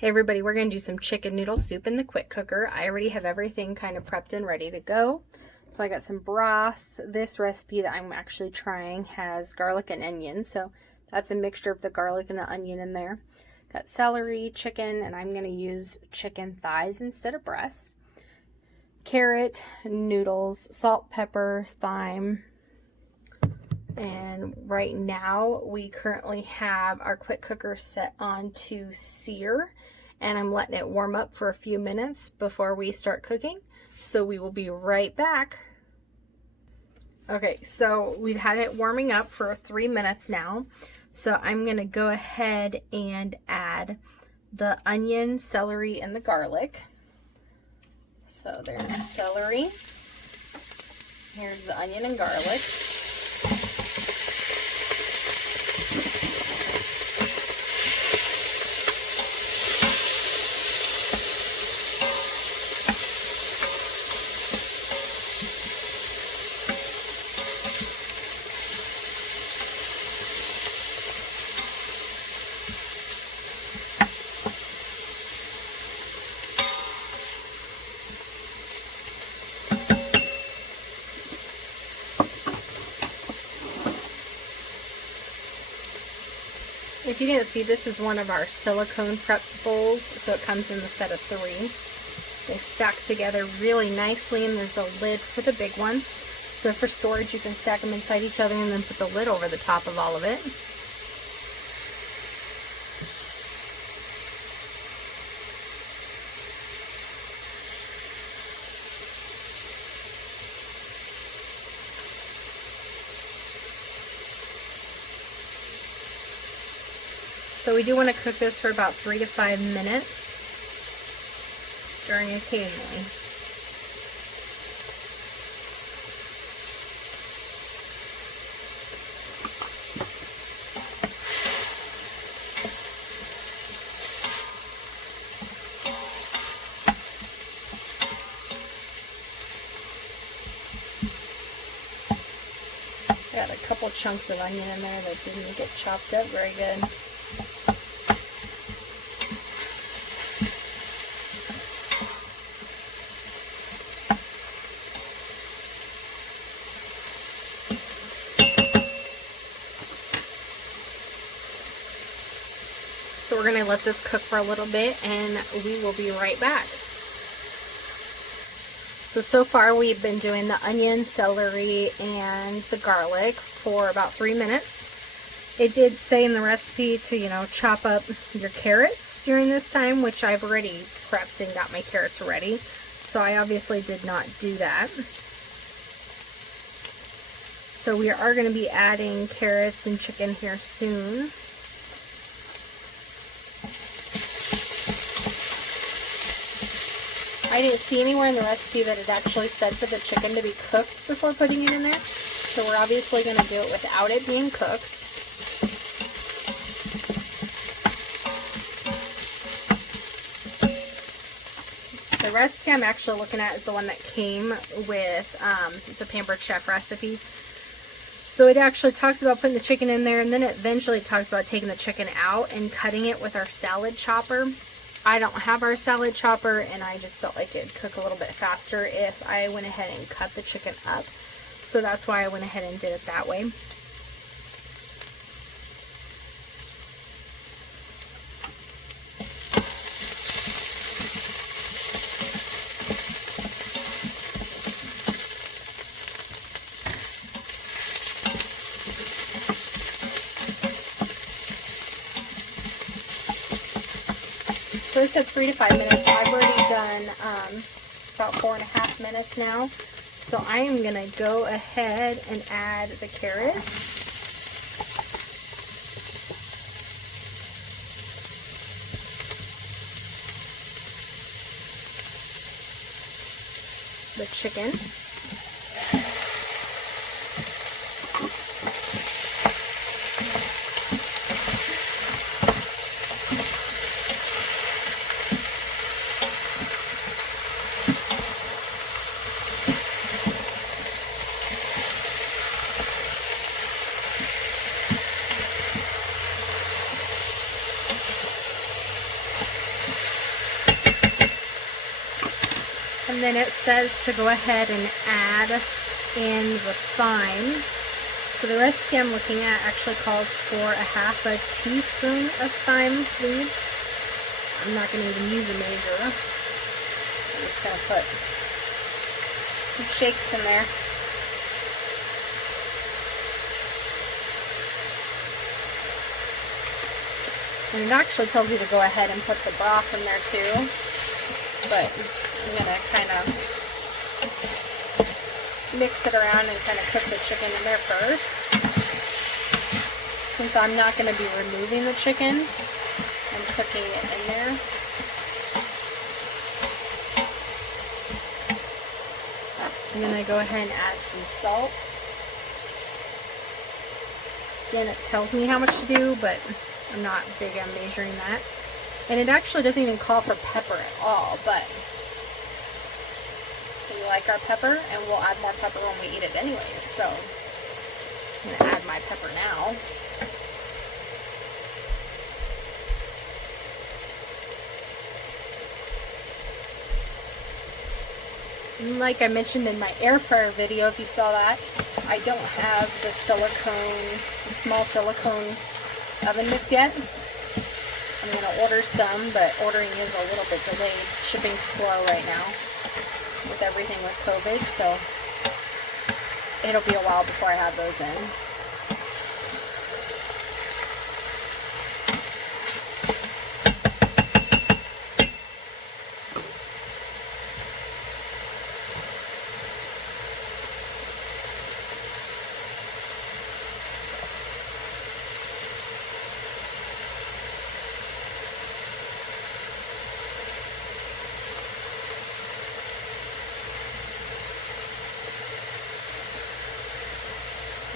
Hey everybody, we're going to do some chicken noodle soup in the quick cooker. I already have everything kind of prepped and ready to go. So I got some broth. This recipe that I'm actually trying has garlic and onion, so that's a mixture of the garlic and the onion in there. Got celery, chicken, and I'm going to use chicken thighs instead of breasts. Carrot, noodles, salt, pepper, thyme. And right now we currently have our quick cooker set on to sear, and I'm letting it warm up for a few minutes before we start cooking. So we will be right back. Okay, so we've had it warming up for 3 minutes now. So I'm gonna go ahead and add the onion, celery, and the garlic. So there's celery. Here's the onion and garlic. If you didn't see, this is one of our silicone prep bowls, so it comes in the set of 3. They stack together really nicely, and there's a lid for the big one. So for storage, you can stack them inside each other and then put the lid over the top of all of it. So we do want to cook this for about 3 to 5 minutes, stirring occasionally. Got a couple chunks of onion in there that didn't get chopped up very good. So we're going to let this cook for a little bit, and we will be right back. So far we've been doing the onion, celery, and the garlic for about 3 minutes. It did say in the recipe to, chop up your carrots during this time, which I've already prepped and got my carrots ready. So I obviously did not do that. So we are going to be adding carrots and chicken here soon. I didn't see anywhere in the recipe that it actually said for the chicken to be cooked before putting it in there. So we're obviously going to do it without it being cooked. The recipe I'm actually looking at is the one that came with, it's a Pampered Chef recipe. So it actually talks about putting the chicken in there, and then it eventually talks about taking the chicken out and cutting it with our salad chopper. I don't have our salad chopper, and I just felt like it'd cook a little bit faster if I went ahead and cut the chicken up. So that's why I went ahead and did it that way. So I said 3 to 5 minutes. I've already done about 4.5 minutes now. So I am going to go ahead and add the carrots. The chicken. And then it says to go ahead and add in the thyme. So the recipe I'm looking at actually calls for a half a teaspoon of thyme leaves. I'm not going to even use a measure. I'm just going to put some shakes in there. And it actually tells you to go ahead and put the broth in there too, but I'm going to kind of mix it around and kind of cook the chicken in there first. Since I'm not going to be removing the chicken, I'm cooking it in there. And then I go ahead and add some salt. Again, it tells me how much to do, but I'm not big on measuring that. And it actually doesn't even call for pepper at all, but we like our pepper, and we'll add more pepper when we eat it anyways. So I'm going to add my pepper now. And like I mentioned in my air fryer video, if you saw that, I don't have the small silicone oven mitts yet. I'm going to order some, but ordering is a little bit delayed. Shipping's slow right now with everything with COVID, so it'll be a while before I have those in.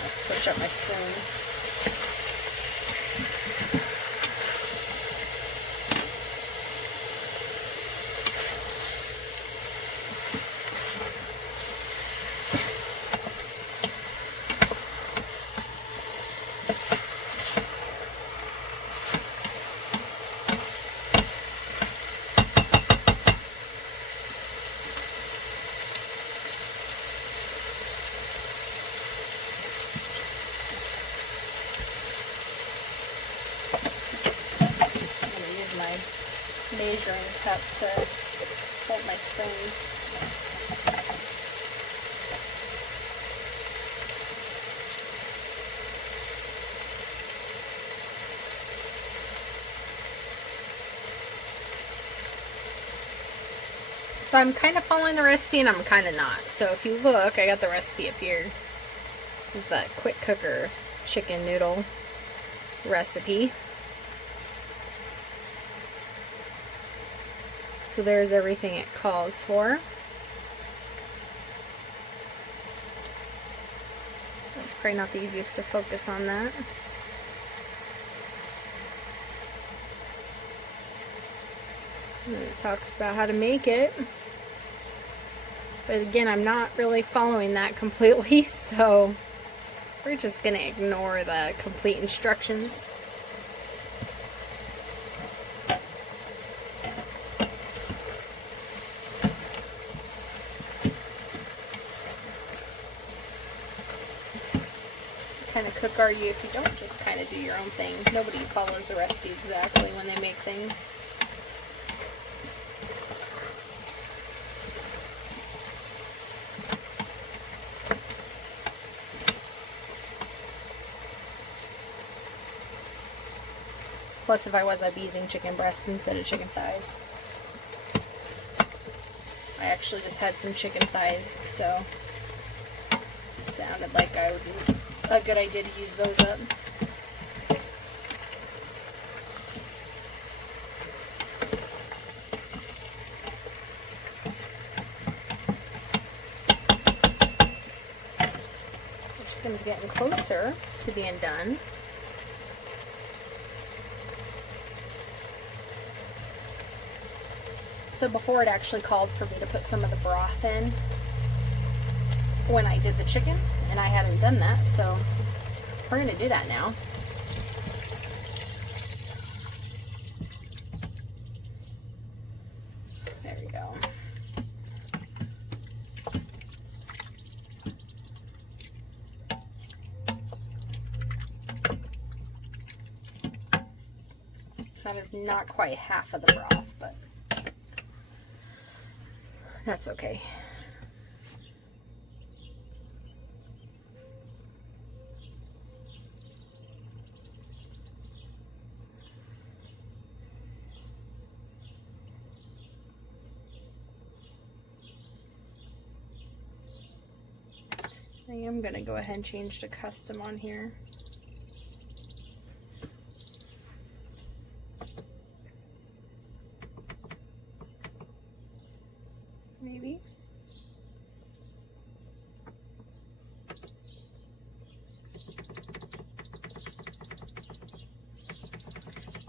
Switch up my spoons. Measuring cup to hold my spoons. So I'm kind of following the recipe and I'm kind of not. So if you look, I got the recipe up here. This is the quick cooker chicken noodle recipe. So there's everything it calls for. That's probably not the easiest to focus on that. And it talks about how to make it. But again, I'm not really following that completely, so we're just going to ignore the complete instructions. Kind of cook are you if you don't just kind of do your own thing? Nobody follows the recipe exactly when they make things. Plus, if I was, I'd be using chicken breasts instead of chicken thighs. I actually just had some chicken thighs, so sounded like I would be a good idea to use those up. The chicken's getting closer to being done. So before it actually called for me to put some of the broth in when I did the chicken, and I hadn't done that, so we're going to do that now. There we go. That is not quite half of the broth, but that's okay. I am going to go ahead and change to custom on here. Maybe.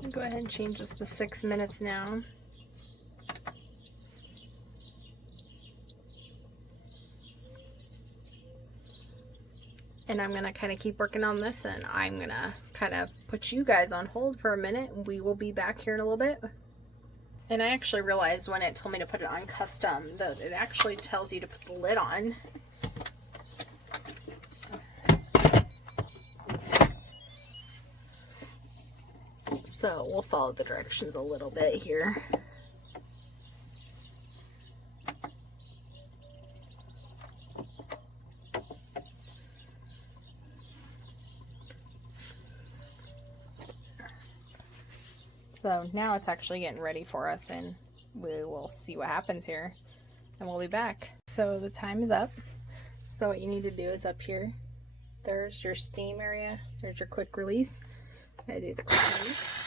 I'll go ahead and change this to 6 minutes now. And I'm going to kind of keep working on this, and I'm going to kind of put you guys on hold for a minute. We will be back here in a little bit. And I actually realized when it told me to put it on custom that it actually tells you to put the lid on. So we'll follow the directions a little bit here. So now it's actually getting ready for us, and we will see what happens here, and we'll be back. So the time is up. So what you need to do is up here, there's your steam area, there's your quick release. I do the quick release.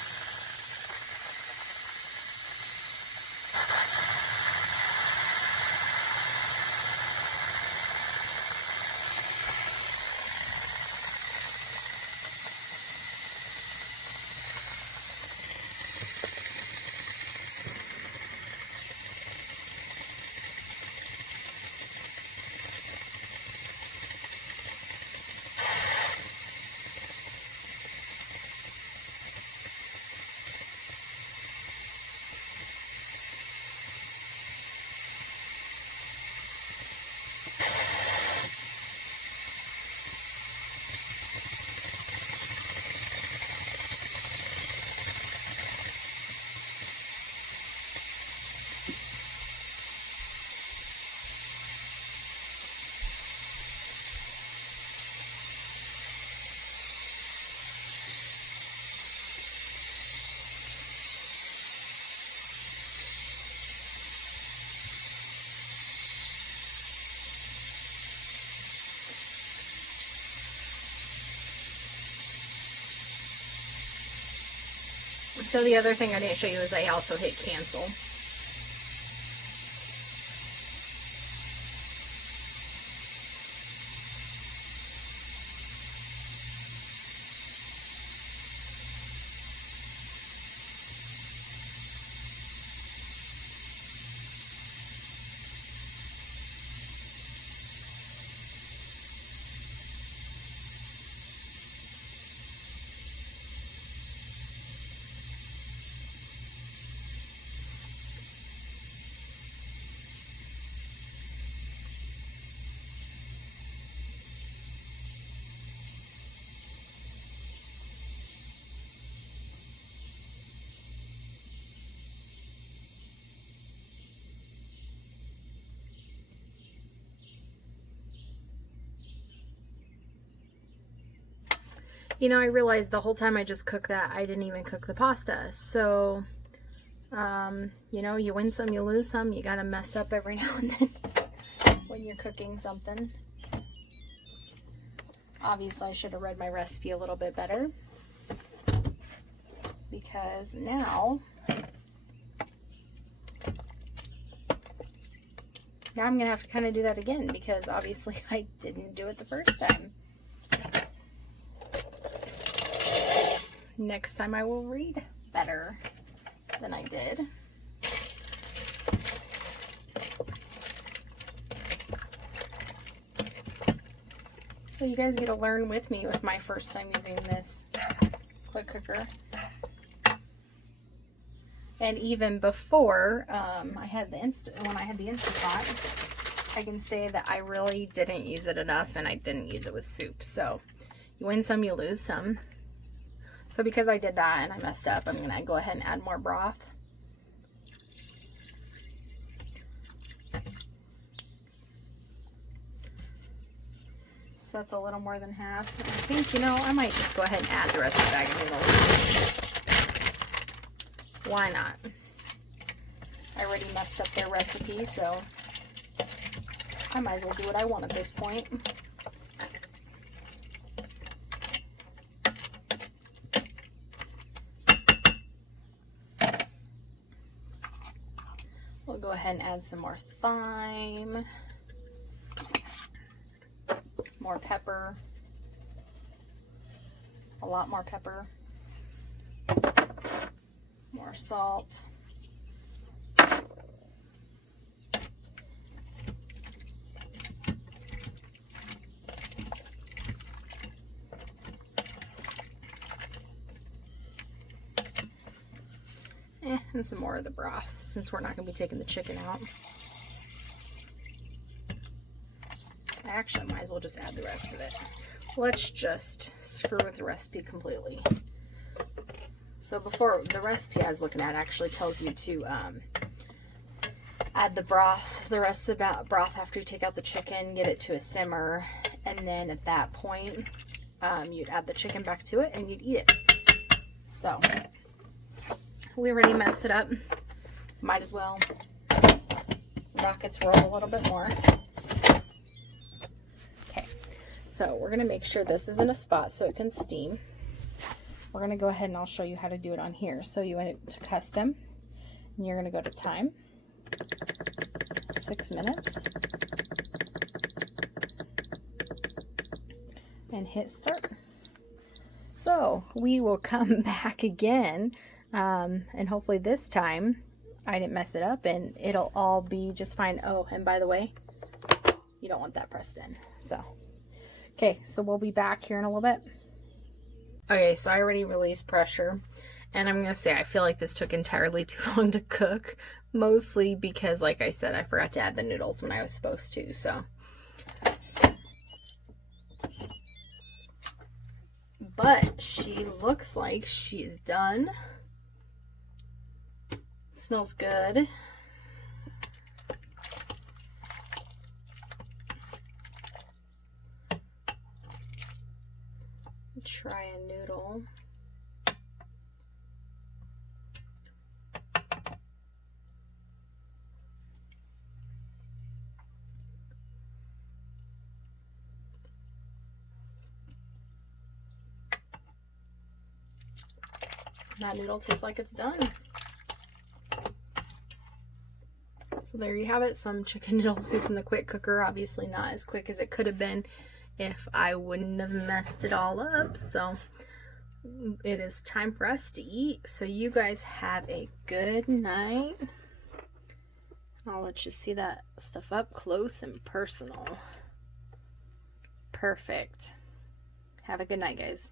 So the other thing I didn't show you is I also hit cancel. You know, I realized the whole time I just cooked that, I didn't even cook the pasta. So, you know, you win some, you lose some. You gotta mess up every now and then when you're cooking something. Obviously, I should have read my recipe a little bit better, because now I'm gonna have to kind of do that again, because obviously I didn't do it the first time. Next time I will read better than I did. So you guys get to learn with me with my first time using this quick cooker. And even before when I had the Instant Pot, I can say that I really didn't use it enough, and I didn't use it with soup. So you win some, you lose some. So because I did that and I messed up, I'm going to go ahead and add more broth. So that's a little more than half. I think, you know, I might just go ahead and add the rest of the bag of noodles. Why not? I already messed up their recipe, so I might as well do what I want at this point. We'll go ahead and add some more thyme. More pepper, a lot more pepper, more salt, and some more of the broth since we're not going to be taking the chicken out. Actually, I might as well just add the rest of it. Let's just screw with the recipe completely. So before, the recipe I was looking at actually tells you to add the broth, the rest of the broth after you take out the chicken, get it to a simmer, and then at that point, you'd add the chicken back to it and you'd eat it. So, we already messed it up. Might as well rock its world a little bit more. So we're going to make sure this is in a spot so it can steam. We're going to go ahead and I'll show you how to do it on here. So you went to custom and you're going to go to time, 6 minutes, and hit start. So we will come back again and hopefully this time I didn't mess it up and it'll all be just fine. Oh, and by the way, you don't want that pressed in. So okay, so we'll be back here in a little bit. Okay, so I already released pressure, and I'm going to say I feel like this took entirely too long to cook, mostly because, like I said, I forgot to add the noodles when I was supposed to, so. But she looks like she's done. Smells good. Try a noodle. That noodle tastes like it's done. So there you have it, some chicken noodle soup in the quick cooker. Obviously not as quick as it could have been if I wouldn't have messed it all up. So it is time for us to eat. So you guys have a good night. I'll let you see that stuff up close and personal. Perfect. Have a good night, guys.